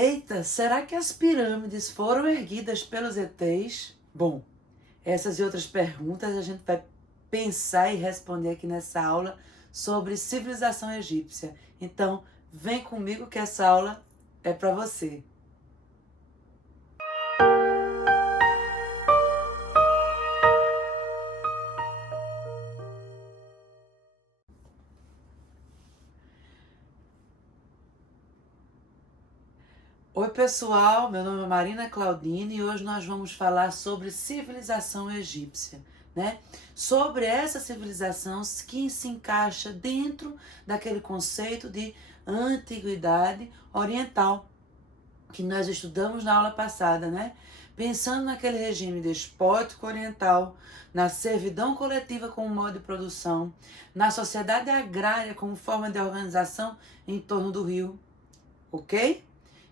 Eita, será que as pirâmides foram erguidas pelos ETs? Bom, essas e outras perguntas a gente vai pensar e responder aqui nessa aula sobre civilização egípcia. Então, vem comigo que essa aula é para você. Oi pessoal, meu nome é Marina Claudine e hoje nós vamos falar sobre civilização egípcia, né? Sobre essa civilização que se encaixa dentro daquele conceito de antiguidade oriental que nós estudamos na aula passada, né? Pensando naquele regime despótico oriental, na servidão coletiva como modo de produção, na sociedade agrária como forma de organização em torno do rio, ok?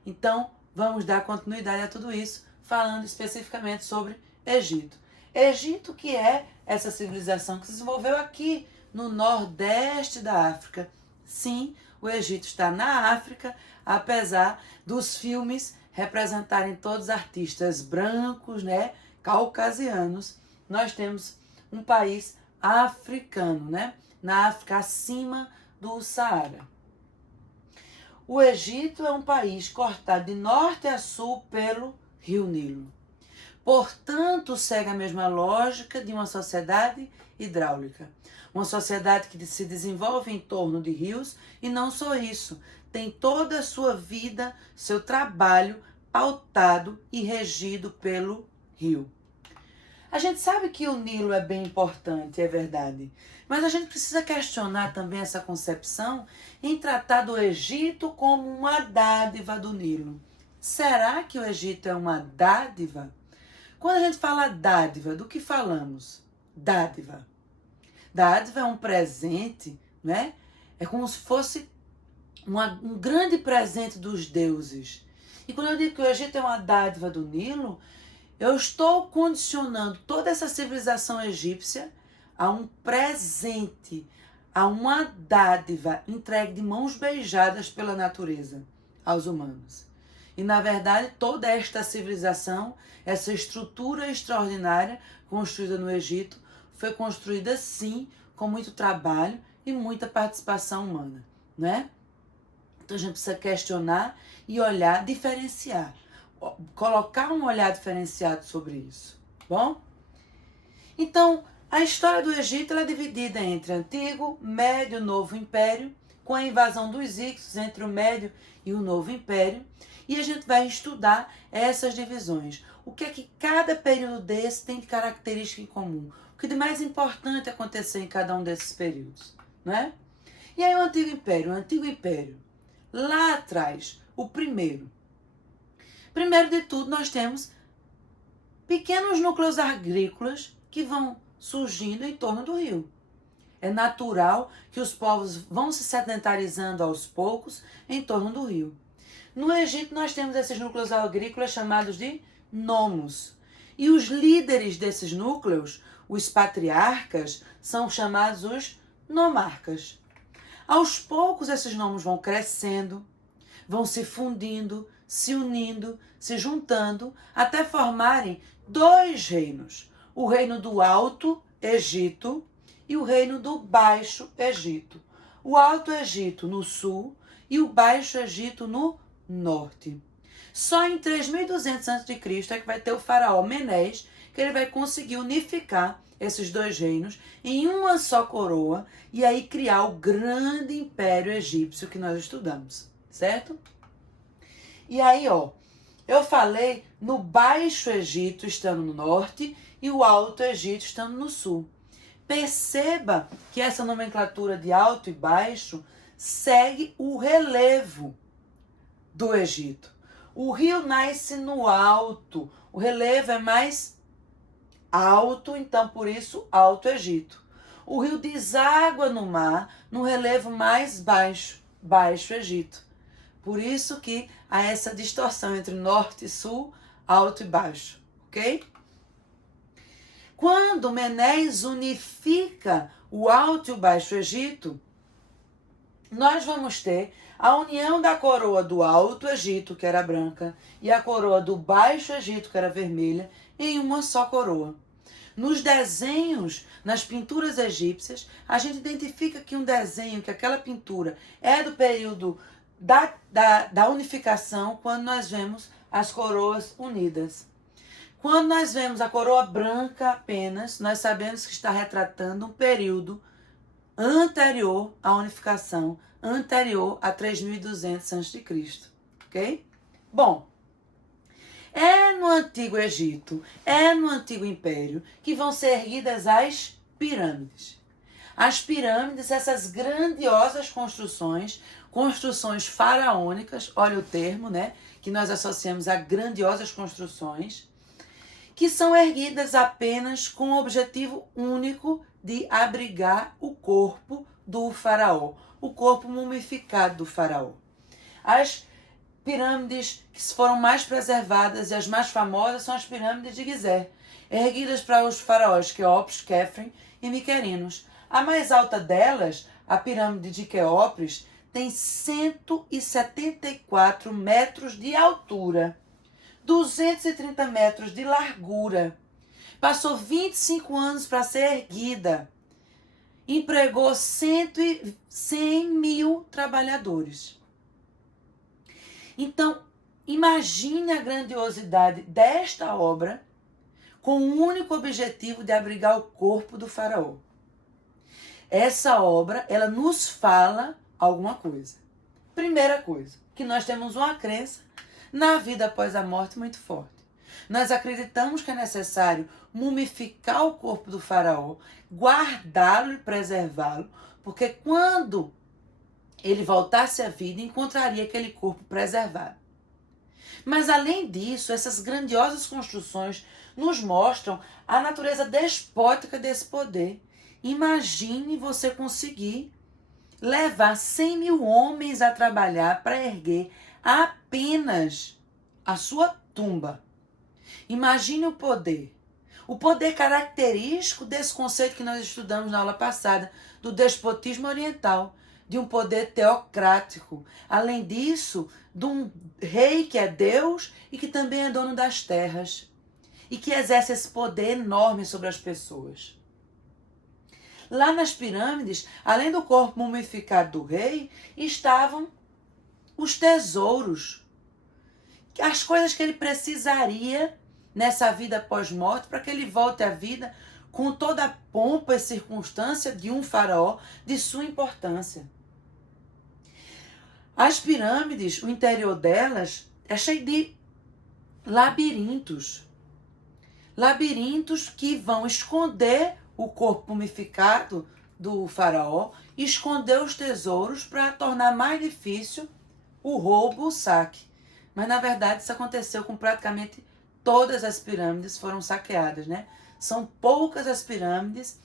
Então, vamos dar continuidade a tudo isso, falando especificamente sobre Egito. Egito, que é essa civilização que se desenvolveu aqui no nordeste da África. Sim, o Egito está na África, apesar dos filmes representarem todos artistas brancos, né, caucasianos. Nós temos um país africano, né, na África acima do Saara. O Egito é um país cortado de norte a sul pelo Rio Nilo. Portanto, segue a mesma lógica de uma sociedade hidráulica. Uma sociedade que se desenvolve em torno de rios e não só isso, tem toda a sua vida, seu trabalho pautado e regido pelo rio. A gente sabe que o Nilo é bem importante, é verdade. Mas a gente precisa questionar também essa concepção em tratar do Egito como uma dádiva do Nilo. Será que o Egito é uma dádiva? Quando a gente fala dádiva, do que falamos? Dádiva. Dádiva é um presente, né? É como se fosse um grande presente dos deuses. E quando eu digo que o Egito é uma dádiva do Nilo, eu estou condicionando toda essa civilização egípcia a um presente, a uma dádiva entregue de mãos beijadas pela natureza aos humanos. E, na verdade, toda esta civilização, essa estrutura extraordinária construída no Egito, foi construída, sim, com muito trabalho e muita participação humana, né? Então, a gente precisa questionar e olhar, diferenciar. Colocar um olhar diferenciado sobre isso, bom? Então, a história do Egito é dividida entre Antigo, Médio e Novo Império, com a invasão dos Hicsos entre o Médio e o Novo Império, e a gente vai estudar essas divisões. O que é que cada período desse tem de característica em comum? O que de mais importante acontecer em cada um desses períodos, né? E aí o Antigo Império, lá atrás, o primeiro. Primeiro de tudo, nós temos pequenos núcleos agrícolas que vão surgindo em torno do rio. É natural que os povos vão se sedentarizando aos poucos em torno do rio. No Egito, nós temos esses núcleos agrícolas chamados de nomos. E os líderes desses núcleos, os patriarcas, são chamados os nomarcas. Aos poucos, esses nomos vão crescendo, vão se fundindo, se unindo, se juntando, até formarem dois reinos. O reino do Alto Egito e o reino do Baixo Egito. O Alto Egito no sul e o Baixo Egito no norte. Só em 3200 a.C. é que vai ter o faraó Menés, que ele vai conseguir unificar esses dois reinos em uma só coroa e aí criar o grande império egípcio que nós estudamos, certo? E aí, ó, eu falei no Baixo Egito estando no norte e o Alto Egito estando no sul. Perceba que essa nomenclatura de alto e baixo segue o relevo do Egito. O rio nasce no alto, o relevo é mais alto, então por isso Alto Egito. O rio deságua no mar, no relevo mais baixo, Baixo Egito. Por isso que há essa distorção entre norte e sul, alto e baixo, ok? Quando Menés unifica o Alto e o Baixo Egito, nós vamos ter a união da coroa do Alto Egito, que era branca, e a coroa do Baixo Egito, que era vermelha, em uma só coroa. Nos desenhos, nas pinturas egípcias, a gente identifica que um desenho, que aquela pintura é do período da unificação, quando nós vemos as coroas unidas. Quando nós vemos a coroa branca apenas, nós sabemos que está retratando um período anterior à unificação, anterior a 3200 a.C., ok? Bom, é no Antigo Egito, é no Antigo Império que vão ser erguidas as pirâmides. As pirâmides, essas grandiosas construções faraônicas, olha o termo, né, que nós associamos a grandiosas construções, que são erguidas apenas com o objetivo único de abrigar o corpo do faraó, o corpo mumificado do faraó. As pirâmides que foram mais preservadas e as mais famosas são as pirâmides de Gizé, erguidas para os faraós Quéops, Quéfren e Miquerinos. A mais alta delas, a pirâmide de Quéops, tem 174 metros de altura, 230 metros de largura. Passou 25 anos para ser erguida. Empregou 100 mil trabalhadores. Então, imagine a grandiosidade desta obra com o único objetivo de abrigar o corpo do faraó. Essa obra, ela nos fala alguma coisa. Primeira coisa, que nós temos uma crença na vida após a morte muito forte. Nós acreditamos que é necessário mumificar o corpo do faraó, guardá-lo e preservá-lo, porque quando ele voltasse à vida, encontraria aquele corpo preservado. Mas além disso, essas grandiosas construções nos mostram a natureza despótica desse poder. Imagine você conseguir levar 100 mil homens a trabalhar para erguer apenas a sua tumba. Imagine o poder característico desse conceito que nós estudamos na aula passada, do despotismo oriental, de um poder teocrático. Além disso, de um rei que é Deus e que também é dono das terras e que exerce esse poder enorme sobre as pessoas. Lá nas pirâmides, além do corpo mumificado do rei, estavam os tesouros, as coisas que ele precisaria nessa vida pós-morte para que ele volte à vida com toda a pompa e circunstância de um faraó, de sua importância. As pirâmides, o interior delas é cheio de labirintos. Labirintos que vão esconder o corpo mumificado do faraó, esconder os tesouros para tornar mais difícil o roubo, o saque. Mas na verdade isso aconteceu com praticamente todas as pirâmides foram saqueadas, né? São poucas as pirâmides,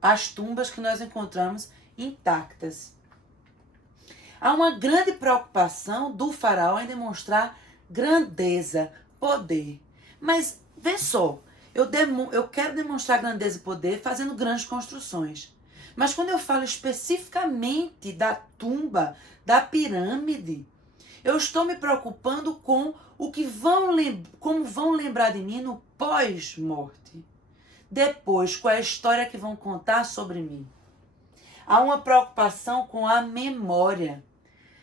as tumbas que nós encontramos intactas. Há uma grande preocupação do faraó em demonstrar grandeza, poder. Mas vê só, eu quero demonstrar grandeza e poder fazendo grandes construções. Mas quando eu falo especificamente da tumba, da pirâmide, eu estou me preocupando com o que como vão lembrar de mim no pós-morte. Depois, qual é a história que vão contar sobre mim. Há uma preocupação com a memória.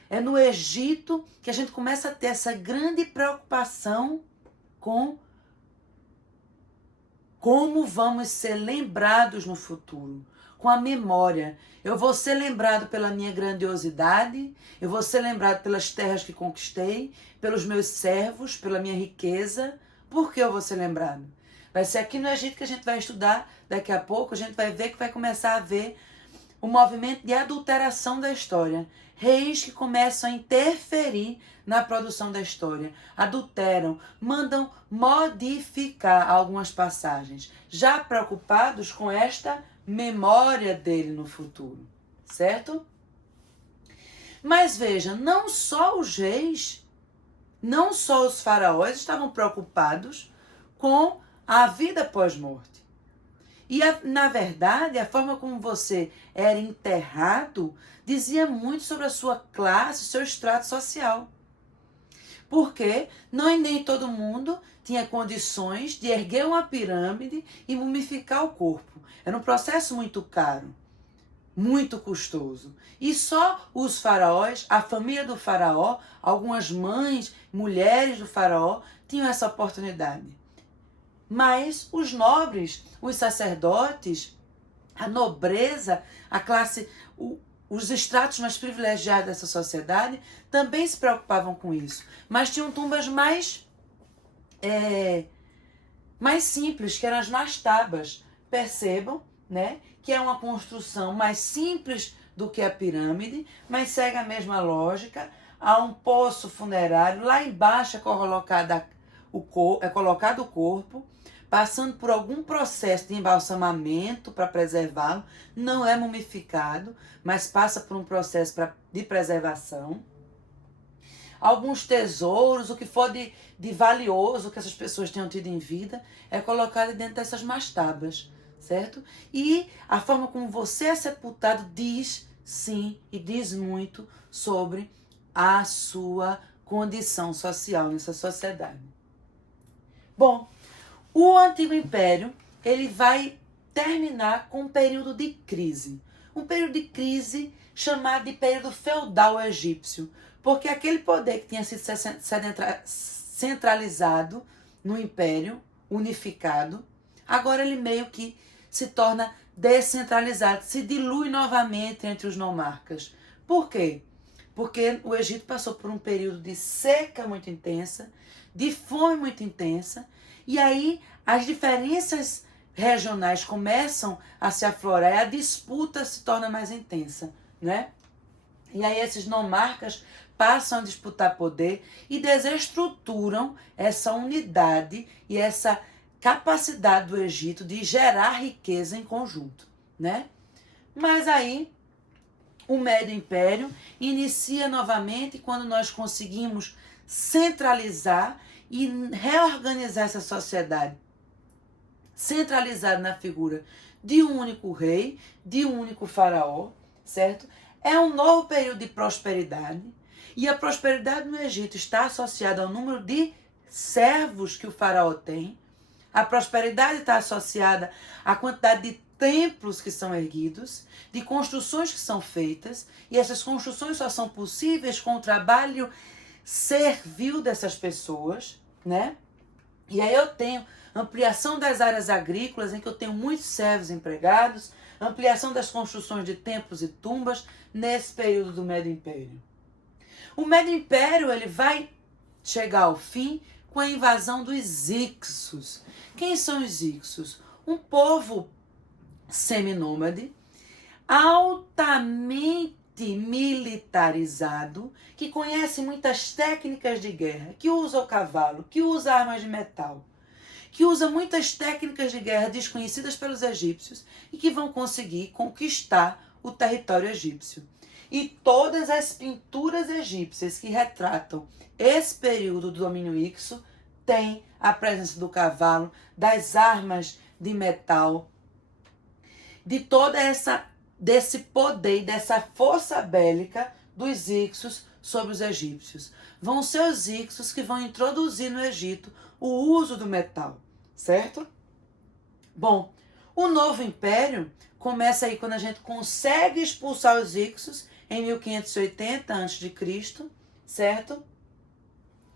É no Egito que a gente começa a ter essa grande preocupação com como vamos ser lembrados no futuro, com a memória. Eu vou ser lembrado pela minha grandiosidade, eu vou ser lembrado pelas terras que conquistei, pelos meus servos, pela minha riqueza. Por que eu vou ser lembrado? Vai ser aqui no Egito que a gente vai estudar, daqui a pouco a gente vai ver que vai começar a ver o movimento de adulteração da história. Reis que começam a interferir na produção da história, adulteram, mandam modificar algumas passagens, já preocupados com esta memória dele no futuro, certo? Mas veja, não só os reis, não só os faraós estavam preocupados com a vida pós-morte. E, na verdade, a forma como você era enterrado dizia muito sobre a sua classe, seu extrato social. Porque nem todo mundo tinha condições de erguer uma pirâmide e mumificar o corpo. Era um processo muito caro, muito custoso. E só os faraós, a família do faraó, algumas mães, mulheres do faraó, tinham essa oportunidade. Mas os nobres, os sacerdotes, a nobreza, a classe, os estratos mais privilegiados dessa sociedade também se preocupavam com isso. Mas tinham tumbas mais simples, que eram as mastabas. Percebam, né, que é uma construção mais simples do que a pirâmide, mas segue a mesma lógica. Há um poço funerário, lá embaixo é colocado o corpo, passando por algum processo de embalsamamento para preservá-lo, não é mumificado, mas passa por um processo de preservação. Alguns tesouros, o que for de valioso que essas pessoas tenham tido em vida, é colocado dentro dessas mastabas, certo? E a forma como você é sepultado diz sim e diz muito sobre a sua condição social nessa sociedade. Bom, o Antigo Império, ele vai terminar com um período de crise. Um período de crise chamado de período feudal egípcio, porque aquele poder que tinha sido centralizado no Império, unificado, agora ele meio que se torna descentralizado, se dilui novamente entre os nomarcas. Por quê? Porque o Egito passou por um período de seca muito intensa, de fome muito intensa, e aí as diferenças regionais começam a se aflorar e a disputa se torna mais intensa, né? E aí esses nomarcas passam a disputar poder e desestruturam essa unidade e essa capacidade do Egito de gerar riqueza em conjunto, né? Mas aí o Médio Império inicia novamente quando nós conseguimos centralizar e reorganizar essa sociedade, centralizada na figura de um único rei, de um único faraó, certo? É um novo período de prosperidade, e a prosperidade no Egito está associada ao número de servos que o faraó tem. A prosperidade está associada à quantidade de templos que são erguidos, de construções que são feitas, e essas construções só são possíveis com o trabalho servil dessas pessoas, né? E aí eu tenho ampliação das áreas agrícolas, em que eu tenho muitos servos empregados, ampliação das construções de templos e tumbas nesse período do Médio Império. O Médio Império, ele vai chegar ao fim com a invasão dos Hicsos. Quem são os Hicsos? Um povo seminômade, altamente militarizado, que conhece muitas técnicas de guerra, que usa o cavalo, que usa armas de metal, que usa muitas técnicas de guerra desconhecidas pelos egípcios e que vão conseguir conquistar o território egípcio. E todas as pinturas egípcias que retratam esse período do domínio Hicso têm a presença do cavalo, das armas de metal, de toda desse poder, dessa força bélica dos Hicsos sobre os egípcios. Vão ser os Hicsos que vão introduzir no Egito o uso do metal, certo? Bom, o novo império começa aí quando a gente consegue expulsar os Hicsos em 1580 a.C., certo?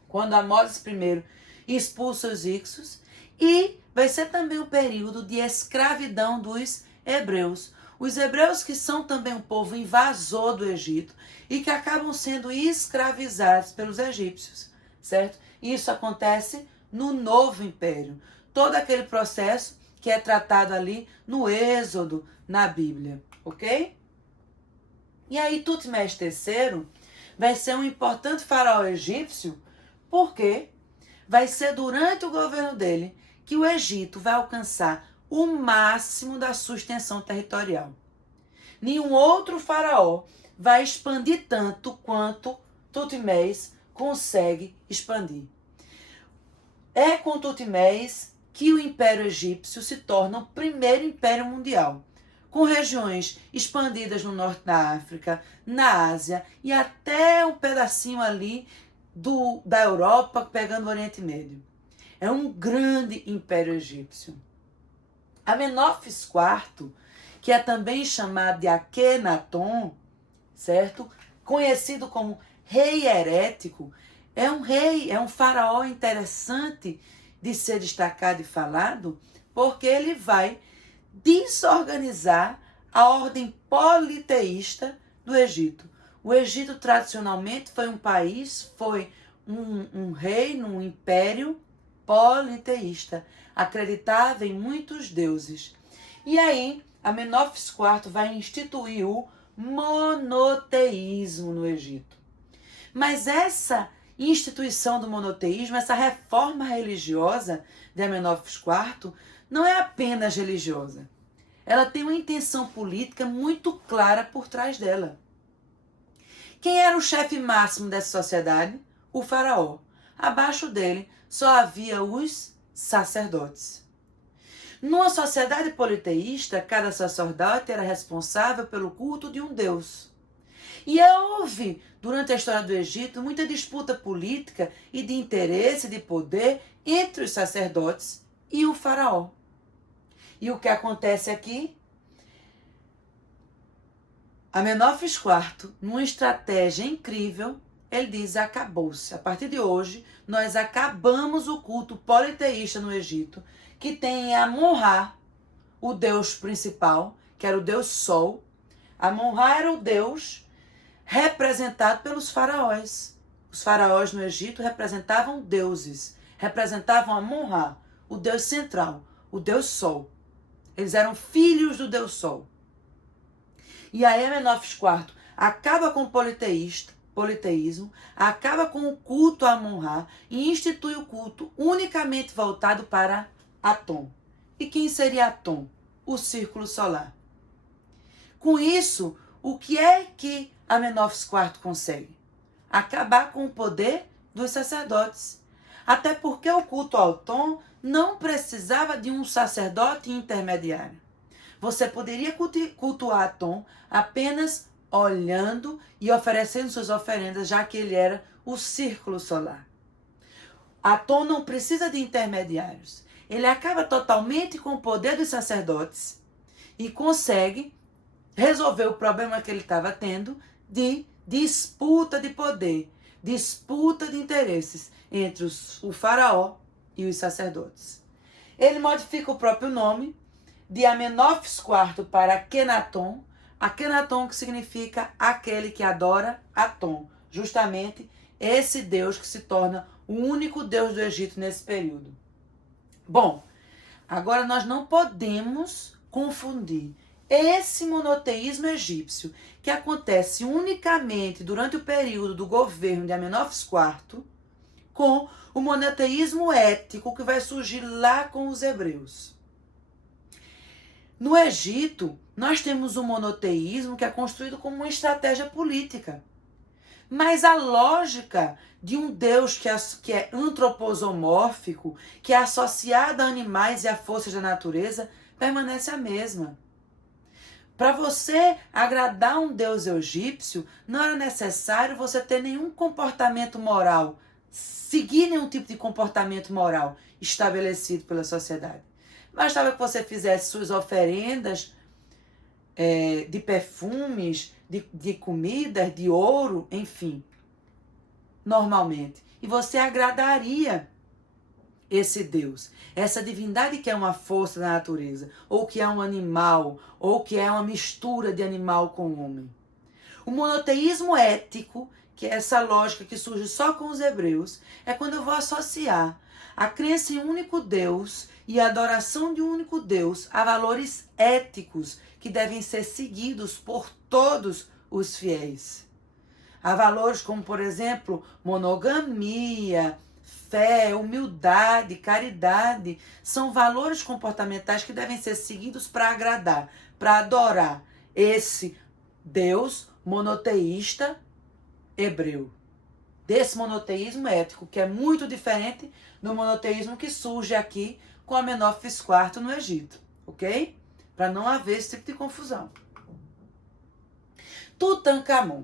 Quando Amoses I expulsa os Hicsos, e vai ser também o período de escravidão dos hebreus. Os hebreus que são também um povo invasor do Egito e que acabam sendo escravizados pelos egípcios, certo? Isso acontece no Novo Império. Todo aquele processo que é tratado ali no Êxodo, na Bíblia, ok? E aí Tutmés III vai ser um importante faraó egípcio, porque vai ser durante o governo dele que o Egito vai alcançar o máximo da sua extensão territorial. Nenhum outro faraó vai expandir tanto quanto Tutmés consegue expandir. É com Tutmés que o Império Egípcio se torna o primeiro império mundial, com regiões expandidas no norte da África, na Ásia e até um pedacinho ali da Europa, pegando o Oriente Médio. É um grande império egípcio. Amenófis IV, que é também chamado de Akenaton, certo? Conhecido como rei herético, é um rei, é um faraó interessante de ser destacado e falado, porque ele vai desorganizar a ordem politeísta do Egito. O Egito tradicionalmente foi um país, foi um reino, um império politeísta, acreditava em muitos deuses. E aí, Amenófis IV vai instituir o monoteísmo no Egito. Mas essa instituição do monoteísmo, essa reforma religiosa de Amenófis IV, não é apenas religiosa. Ela tem uma intenção política muito clara por trás dela. Quem era o chefe máximo dessa sociedade? O faraó. Abaixo dele só havia os sacerdotes. Numa sociedade politeísta, cada sacerdote era responsável pelo culto de um deus. E houve, durante a história do Egito, muita disputa política e de interesse de poder entre os sacerdotes e o faraó. E o que acontece aqui? Amenófis IV, numa estratégia incrível, ele diz: acabou-se. A partir de hoje, nós acabamos o culto politeísta no Egito, que tem Amon-Ra, o deus principal, que era o deus Sol. Amon-Ra era o deus representado pelos faraós. Os faraós no Egito representavam deuses, representavam Amon-Ra, o deus central, o deus Sol. Eles eram filhos do deus Sol. E aí Amenófis IV acaba com o politeísmo, acaba com o culto a Amon-Ra e institui o culto unicamente voltado para Atom. E quem seria Atom? O círculo solar. Com isso, o que é que Amenófis IV consegue? Acabar com o poder dos sacerdotes. Até porque o culto ao Atom não precisava de um sacerdote intermediário. Você poderia cultuar Atom apenas olhando e oferecendo suas oferendas, já que ele era o círculo solar. Atom não precisa de intermediários. Ele acaba totalmente com o poder dos sacerdotes e consegue resolver o problema que ele estava tendo de disputa de poder, disputa de interesses entre o faraó e os sacerdotes. Ele modifica o próprio nome de Amenófis IV para Akenaton, Akenaton que significa aquele que adora Atom, justamente esse deus que se torna o único deus do Egito nesse período. Bom, agora nós não podemos confundir esse monoteísmo egípcio, que acontece unicamente durante o período do governo de Amenófis IV, com o monoteísmo ético que vai surgir lá com os hebreus. No Egito, nós temos um monoteísmo que é construído como uma estratégia política. Mas a lógica de um Deus que é antroposomórfico, que é associado a animais e a forças da natureza, permanece a mesma. Para você agradar um Deus egípcio, não era necessário você ter nenhum comportamento moral, seguir nenhum tipo de comportamento moral estabelecido pela sociedade. Bastava que você fizesse suas oferendas de perfumes, de comidas, de ouro, enfim, normalmente. E você agradaria esse Deus, essa divindade que é uma força da natureza, ou que é um animal, ou que é uma mistura de animal com homem. O monoteísmo ético, que é essa lógica que surge só com os hebreus, é quando eu vou associar a crença em um único Deus e a adoração de um único Deus a valores éticos que devem ser seguidos por todos os fiéis. Há valores como, por exemplo, monogamia, fé, humildade, caridade. São valores comportamentais que devem ser seguidos para agradar, para adorar esse Deus monoteísta hebreu. desse monoteísmo ético, que é muito diferente do monoteísmo que surge aqui com Amenófis IV no Egito, ok? Para não haver esse tipo de confusão. Tutancâmon.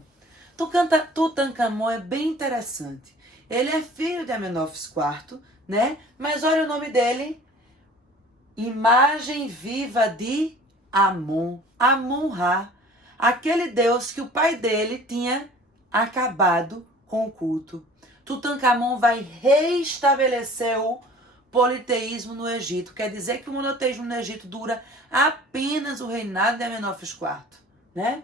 Tutancâmon é bem interessante. Ele é filho de Amenófis IV, né? Mas olha o nome dele. Imagem viva de Amon. Amon-Ra. Aquele deus que o pai dele tinha acabado com o culto. Tutancâmon vai reestabelecer o politeísmo no Egito. Quer dizer que o monoteísmo no Egito dura apenas o reinado de Amenófis IV, né?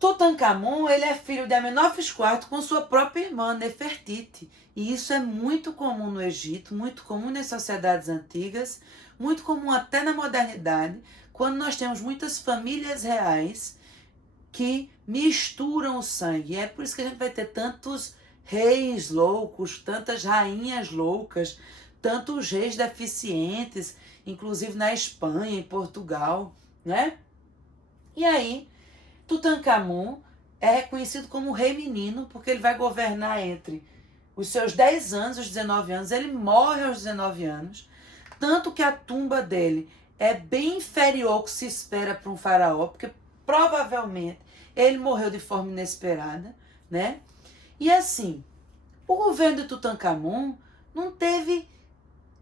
Tutancâmon, ele é filho de Amenófis IV com sua própria irmã, Nefertiti. E isso é muito comum no Egito, muito comum nas sociedades antigas, muito comum até na modernidade, quando nós temos muitas famílias reais que misturam o sangue. É por isso que a gente vai ter tantos reis loucos, tantas rainhas loucas, tantos reis deficientes, inclusive na Espanha, em Portugal, né? E aí, Tutancâmon é reconhecido como rei menino porque ele vai governar entre os seus 10 anos e os 19 anos. Ele morre aos 19 anos, tanto que a tumba dele é bem inferior ao que se espera para um faraó, porque provavelmente ele morreu de forma inesperada, né? E assim, o governo de Tutancâmon não teve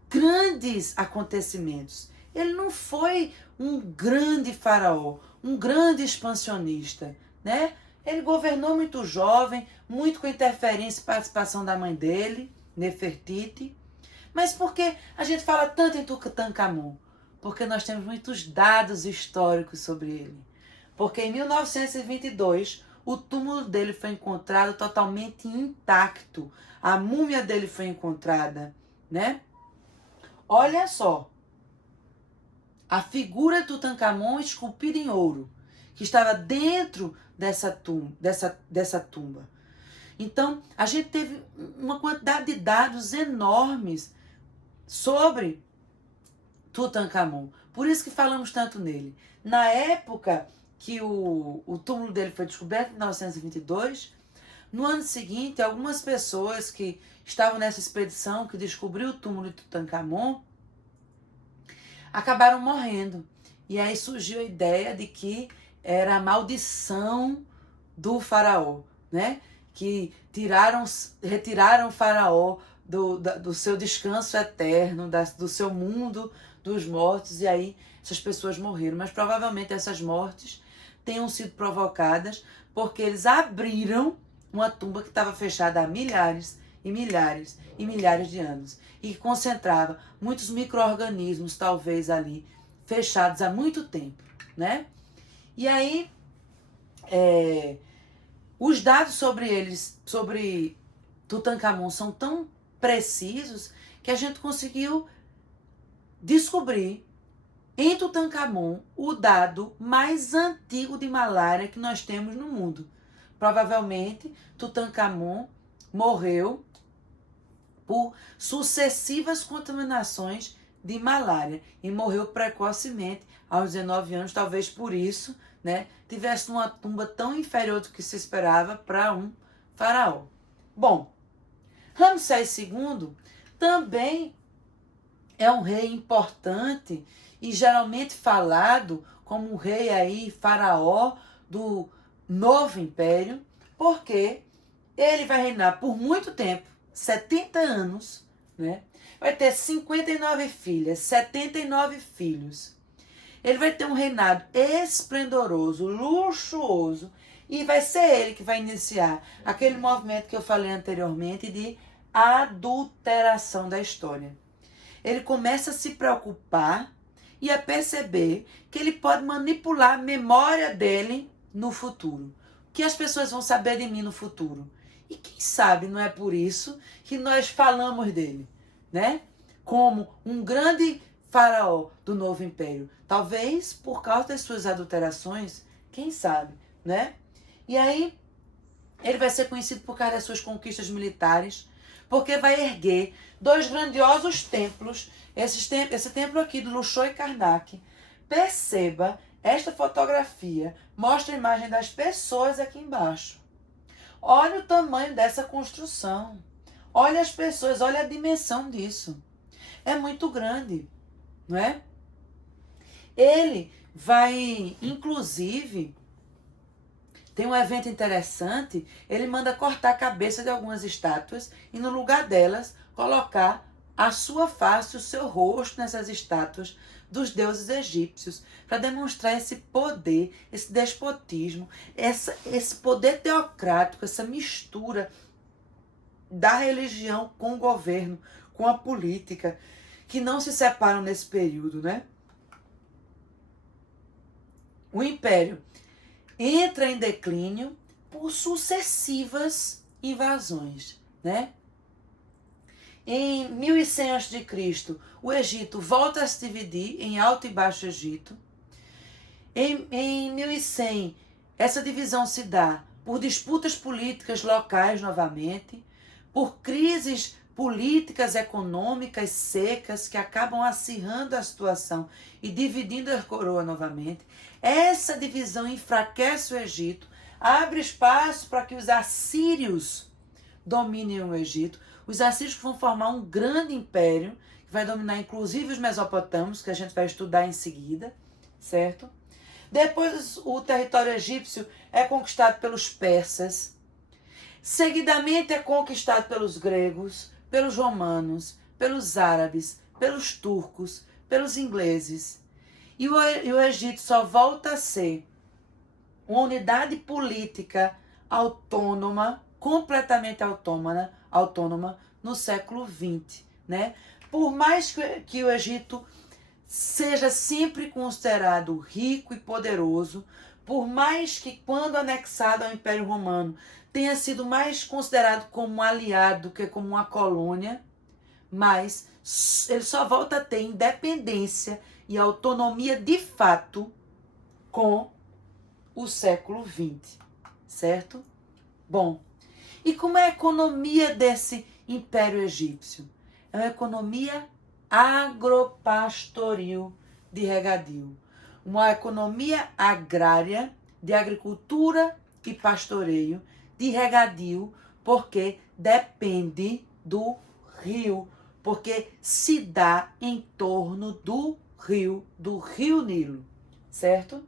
grandes acontecimentos. Ele não foi um grande faraó, um grande expansionista, né? Ele governou muito jovem, muito com interferência e participação da mãe dele, Nefertiti. Mas por que a gente fala tanto em Tutancâmon? Porque nós temos muitos dados históricos sobre ele. Porque em 1922, o túmulo dele foi encontrado totalmente intacto. A múmia dele foi encontrada, né? Olha só. A figura de Tutancâmon esculpida em ouro, que estava dentro dessa tumba. Então, a gente teve uma quantidade de dados enormes sobre Tutancâmon. Por isso que falamos tanto nele. Na época que o túmulo dele foi descoberto, em 1922, no ano seguinte, algumas pessoas que estavam nessa expedição que descobriu o túmulo de Tutancâmon acabaram morrendo. E aí surgiu a ideia de que era a maldição do faraó, né? Que retiraram o faraó do seu descanso eterno, do seu mundo dos mortos, e aí essas pessoas morreram. Mas provavelmente essas mortes tenham sido provocadas porque eles abriram uma tumba que estava fechada há milhares e milhares e milhares de anos e que concentrava muitos micro-organismos, talvez ali, fechados há muito tempo, né? E aí, os dados sobre eles, sobre Tutancâmon, são tão precisos que a gente conseguiu descobrir em Tutancâmon o dado mais antigo de malária que nós temos no mundo. Provavelmente, Tutancâmon morreu por sucessivas contaminações de malária e morreu precocemente aos 19 anos, talvez por isso, né, tivesse uma tumba tão inferior do que se esperava para um faraó. Bom, Ramsés II também é um rei importante e geralmente falado como um rei aí, faraó do novo império, porque ele vai reinar por muito tempo, 70 anos, né? Vai ter 59 filhas, 79 filhos. Ele vai ter um reinado esplendoroso, luxuoso, e vai ser ele que vai iniciar aquele movimento que eu falei anteriormente de adulteração da história. Ele começa a se preocupar e a perceber que ele pode manipular a memória dele no futuro. O que as pessoas vão saber de mim no futuro? E quem sabe não é por isso que nós falamos dele, né? Como um grande faraó do novo império. Talvez por causa das suas adulterações, quem sabe, né? E aí, ele vai ser conhecido por causa das suas conquistas militares, porque vai erguer 2 grandiosos templos. Esse templo aqui do Luxor e Karnak. Perceba, esta fotografia mostra a imagem das pessoas aqui embaixo. Olha o tamanho dessa construção. Olha as pessoas, olha a dimensão disso. É muito grande, não é? Ele vai, inclusive, tem um evento interessante, ele manda cortar a cabeça de algumas estátuas e no lugar delas colocar a sua face, o seu rosto nessas estátuas dos deuses egípcios, para demonstrar esse poder, esse despotismo, esse poder teocrático, essa mistura da religião com o governo, com a política, que não se separam nesse período, né? O império entra em declínio por sucessivas invasões, né? Em 1100 a.C., o Egito volta a se dividir em Alto e Baixo Egito. Em 1100, essa divisão se dá por disputas políticas locais novamente, por crises políticas econômicas secas que acabam acirrando a situação e dividindo a coroa novamente. Essa divisão enfraquece o Egito, abre espaço para que os assírios dominem o Egito. Os assírios vão formar um grande império, que vai dominar inclusive os mesopotâmios, que a gente vai estudar em seguida, certo? Depois o território egípcio é conquistado pelos persas, seguidamente é conquistado pelos gregos, pelos romanos, pelos árabes, pelos turcos, pelos ingleses. E o Egito só volta a ser uma unidade política autônoma, completamente autônoma no século XX, né? Por mais que o Egito seja sempre considerado rico e poderoso, por mais que quando anexado ao Império Romano tenha sido mais considerado como um aliado do que como uma colônia, mas ele só volta a ter independência e autonomia de fato com o século XX, certo? Bom, e como é a economia desse Império Egípcio? É uma economia agropastoril de regadio, uma economia agrária de agricultura e pastoreio de regadio, porque depende do rio, porque se dá em torno do rio Nilo, certo?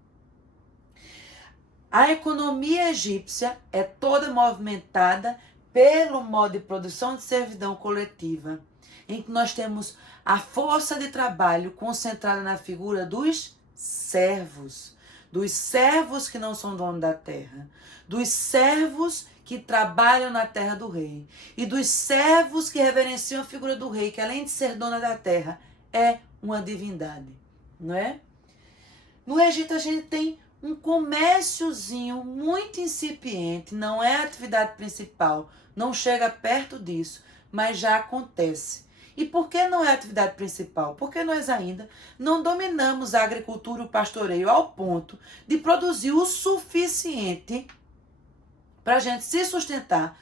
A economia egípcia é toda movimentada pelo modo de produção de servidão coletiva, em que nós temos a força de trabalho concentrada na figura dos servos que não são donos da terra, dos servos que trabalham na terra do rei e dos servos que reverenciam a figura do rei, que além de ser dona da terra, é uma divindade, não é? No Egito a gente tem um comérciozinho muito incipiente, não é a atividade principal, não chega perto disso, mas já acontece. E por que não é a atividade principal? Porque nós ainda não dominamos a agricultura e o pastoreio ao ponto de produzir o suficiente para a gente se sustentar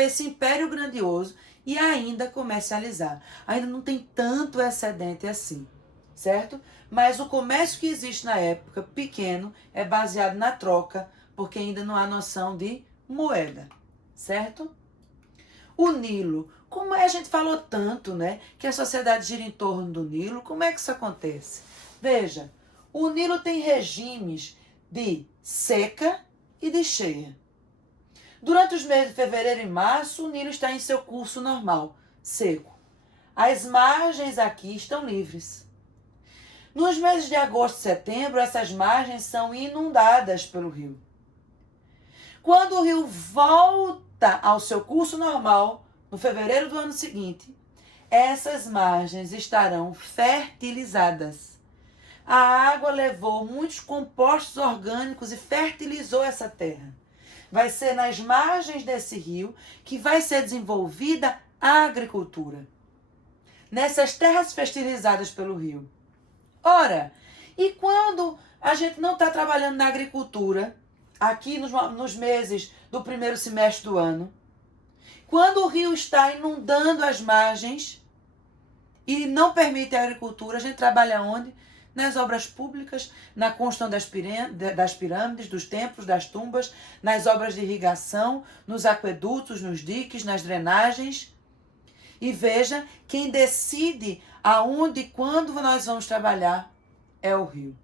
esse império grandioso e ainda comercializar. Ainda não tem tanto excedente assim, certo? Mas o comércio que existe na época, pequeno, é baseado na troca, porque ainda não há noção de moeda, certo? O Nilo, como a gente falou tanto, né, que a sociedade gira em torno do Nilo, como é que isso acontece? Veja, o Nilo tem regimes de seca e de cheia. Durante os meses de fevereiro e março, o Nilo está em seu curso normal, seco. As margens aqui estão livres. Nos meses de agosto e setembro, essas margens são inundadas pelo rio. Quando o rio volta ao seu curso normal, no fevereiro do ano seguinte, essas margens estarão fertilizadas. A água levou muitos compostos orgânicos e fertilizou essa terra. Vai ser nas margens desse rio que vai ser desenvolvida a agricultura. Nessas terras fertilizadas pelo rio. Ora, e quando a gente não está trabalhando na agricultura, aqui nos meses do primeiro semestre do ano, quando o rio está inundando as margens e não permite a agricultura, a gente trabalha onde? nas obras públicas, na construção das pirâmides, dos templos, das tumbas, nas obras de irrigação, nos aquedutos, nos diques, nas drenagens. E veja, quem decide aonde e quando nós vamos trabalhar é o rio.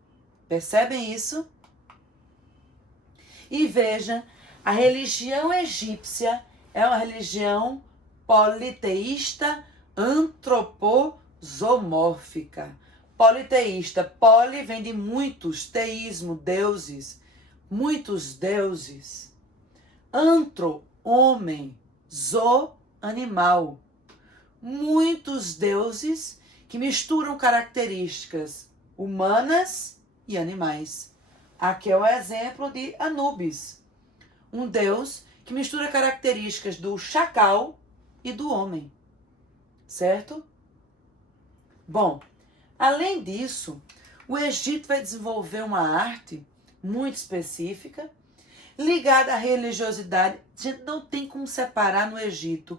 Percebem isso? E veja, a religião egípcia é uma religião politeísta, antropozomórfica. Politeísta, poli vem de muitos, teísmo, deuses, muitos deuses. Antro, homem, zo, animal. Muitos deuses que misturam características humanas e animais. Aqui é o exemplo de Anubis, um deus que mistura características do chacal e do homem, certo? Bom, além disso, o Egito vai desenvolver uma arte muito específica, ligada à religiosidade. A gente não tem como separar no Egito.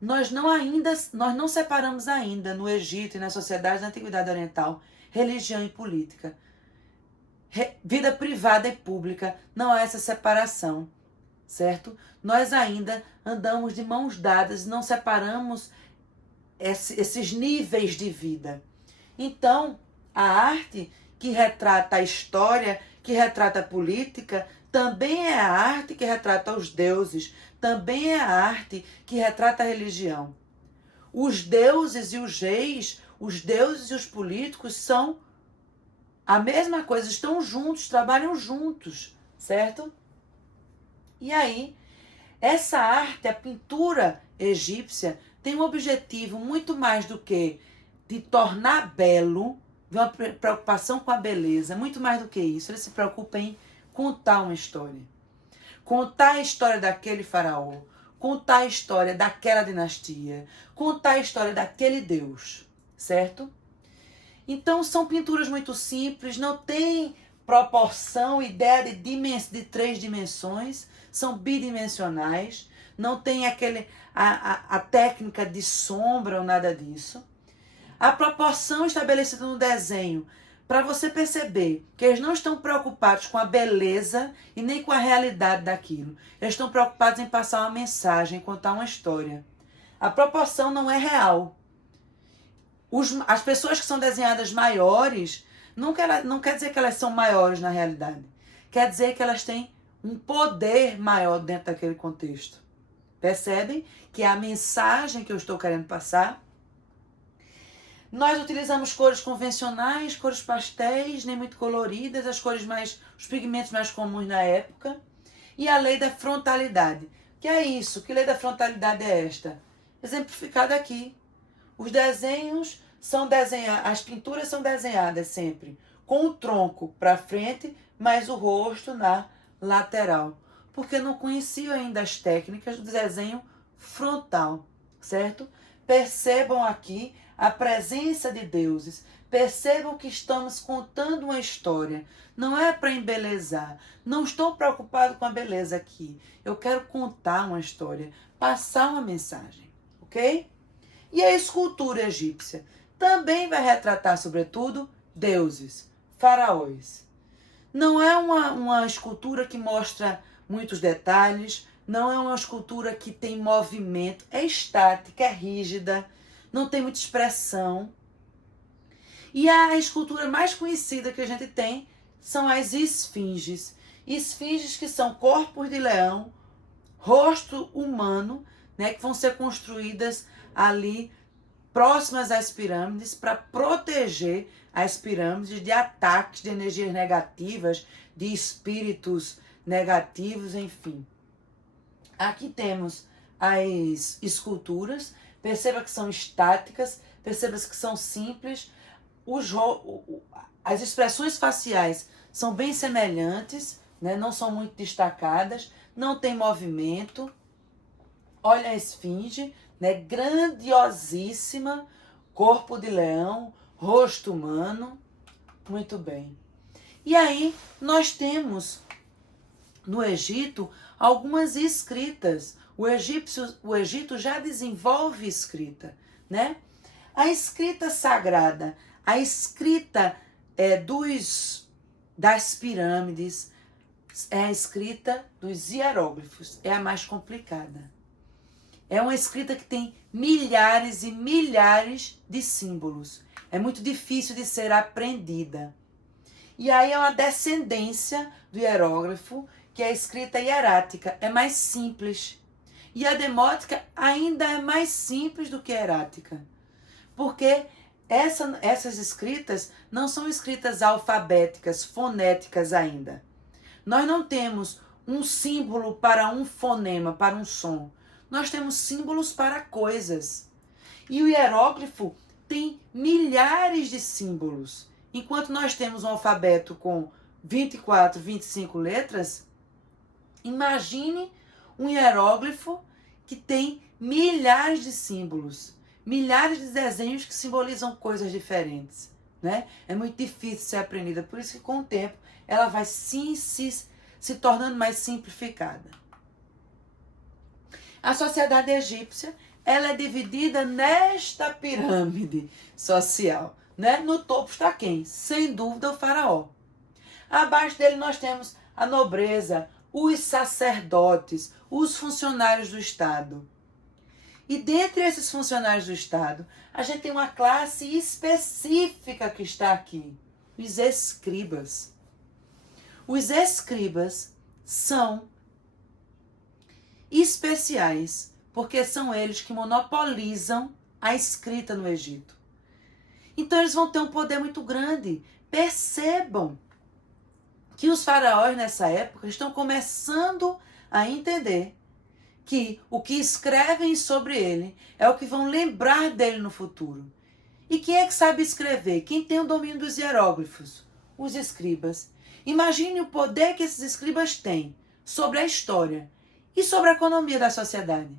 Nós não separamos ainda no Egito e na sociedade da Antiguidade Oriental religião e política. Vida privada e pública, não há essa separação, certo? Nós ainda andamos de mãos dadas, não separamos esses níveis de vida. Então, a arte que retrata a história, que retrata a política, também é a arte que retrata os deuses, também é a arte que retrata a religião. Os deuses e os reis, os deuses e os políticos são a mesma coisa, estão juntos, trabalham juntos, certo? E aí, essa arte, a pintura egípcia, tem um objetivo muito mais do que de tornar belo, de uma preocupação com a beleza, muito mais do que isso. Ele se preocupa em contar uma história. Contar a história daquele faraó, contar a história daquela dinastia, contar a história daquele deus, certo? Então são pinturas muito simples, não tem proporção, ideia de 3 dimensões, são bidimensionais, não tem a técnica de sombra ou nada disso. A proporção estabelecida no desenho, para você perceber que eles não estão preocupados com a beleza e nem com a realidade daquilo. Eles estão preocupados em passar uma mensagem, contar uma história. A proporção não é real. As pessoas que são desenhadas maiores, não quer dizer que elas são maiores na realidade. Quer dizer que elas têm um poder maior dentro daquele contexto. Percebem que é a mensagem que eu estou querendo passar? Nós utilizamos cores convencionais, cores pastéis, nem muito coloridas, os pigmentos mais comuns na época. E a lei da frontalidade. Que é isso? Que lei da frontalidade é esta? Exemplificada aqui. Os desenhos são desenhados, as pinturas são desenhadas sempre com o tronco para frente, mas o rosto na lateral. Porque não conheciam ainda as técnicas do desenho frontal, certo? Percebam aqui a presença de deuses. Percebam que estamos contando uma história. Não é para embelezar. Não estou preocupado com a beleza aqui. Eu quero contar uma história, passar uma mensagem, ok? E a escultura egípcia também vai retratar, sobretudo, deuses, faraós. Não é uma escultura que mostra muitos detalhes, não é uma escultura que tem movimento, é estática, é rígida, não tem muita expressão. E a escultura mais conhecida que a gente tem são as esfinges. Esfinges que são corpos de leão, rosto humano, né, que vão ser construídas ali próximas às pirâmides para proteger as pirâmides de ataques de energias negativas, de espíritos negativos, enfim. Aqui temos as esculturas, perceba que são estáticas, perceba que são simples, as expressões faciais são bem semelhantes, né? Não são muito destacadas, não tem movimento. Olha a esfinge, né? Grandiosíssima, corpo de leão, rosto humano, muito bem. E aí nós temos no Egito algumas escritas. O Egito já desenvolve escrita, né? A escrita sagrada, a escrita das pirâmides é a escrita dos hieróglifos, é a mais complicada. É uma escrita que tem milhares e milhares de símbolos. É muito difícil de ser aprendida. E aí é uma descendência do hieróglifo, que é a escrita hierática, é mais simples. E a demótica ainda é mais simples do que a hierática. Porque essas escritas não são escritas alfabéticas, fonéticas ainda. Nós não temos um símbolo para um fonema, para um som. Nós temos símbolos para coisas. E o hieróglifo tem milhares de símbolos. Enquanto nós temos um alfabeto com 24, 25 letras, imagine um hieróglifo que tem milhares de símbolos, milhares de desenhos que simbolizam coisas diferentes, né? É muito difícil ser aprendida, por isso que com o tempo ela vai se tornando mais simplificada. A sociedade egípcia, ela é dividida nesta pirâmide social, né? No topo está quem? Sem dúvida o faraó. Abaixo dele nós temos a nobreza, os sacerdotes, os funcionários do Estado. E dentre esses funcionários do Estado, a gente tem uma classe específica que está aqui, os escribas. Os escribas são especiais, porque são eles que monopolizam a escrita no Egito. Então eles vão ter um poder muito grande. Percebam que os faraós nessa época estão começando a entender que o que escrevem sobre ele é o que vão lembrar dele no futuro. E quem é que sabe escrever? Quem tem o domínio dos hieróglifos? Os escribas. Imagine o poder que esses escribas têm sobre a história e sobre a economia da sociedade.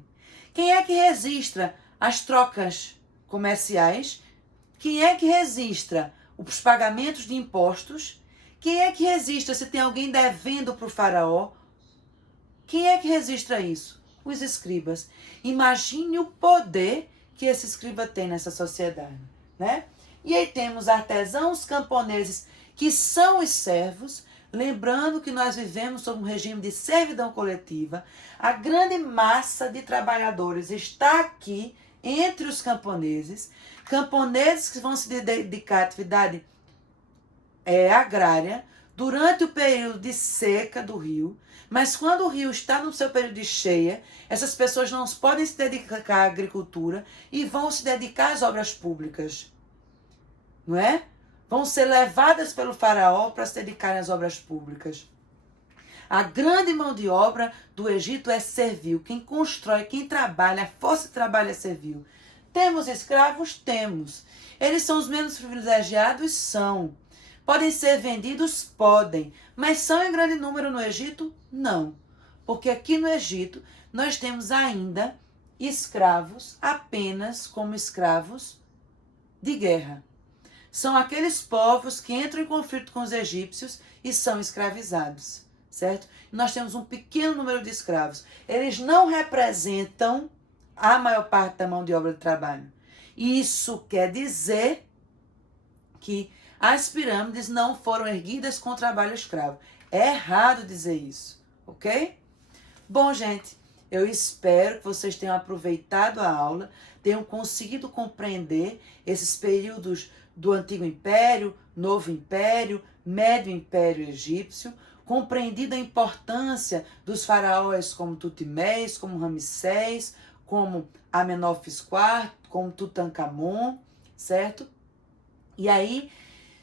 Quem é que registra as trocas comerciais? Quem é que registra os pagamentos de impostos? Quem é que registra se tem alguém devendo para o faraó? Quem é que registra isso? Os escribas. Imagine o poder que esse escriba tem nessa sociedade, né? E aí temos artesãos, camponeses, que são os servos, lembrando que nós vivemos sob um regime de servidão coletiva. A grande massa de trabalhadores está aqui entre os camponeses, camponeses que vão se dedicar à atividade agrária durante o período de seca do rio, mas quando o rio está no seu período de cheia, essas pessoas não podem se dedicar à agricultura e vão se dedicar às obras públicas, não é? Vão ser levadas pelo faraó para se dedicarem às obras públicas. A grande mão de obra do Egito é servil. Quem constrói, quem trabalha, a força de trabalho é servil. Temos escravos? Temos. Eles são os menos privilegiados? São. Podem ser vendidos? Podem. Mas são em grande número no Egito? Não. Porque aqui no Egito nós temos ainda escravos apenas como escravos de guerra. São aqueles povos que entram em conflito com os egípcios e são escravizados, certo? Nós temos um pequeno número de escravos. Eles não representam a maior parte da mão de obra de trabalho. Isso quer dizer que as pirâmides não foram erguidas com trabalho escravo. É errado dizer isso, ok? Bom, gente, eu espero que vocês tenham aproveitado a aula, tenham conseguido compreender esses períodos do Antigo Império, Novo Império, Médio Império Egípcio, compreendido a importância dos faraós como Tutmés, como Ramsés, como Amenófis IV, como Tutankhamon, certo? E aí,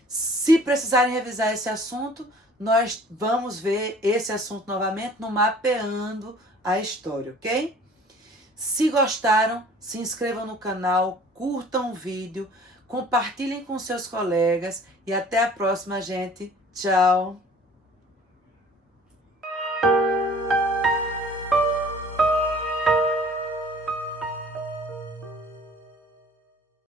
se precisarem revisar esse assunto, nós vamos ver esse assunto novamente no Mapeando a História, ok? Se gostaram, se inscrevam no canal, curtam o vídeo, compartilhem com seus colegas e até a próxima, gente. Tchau!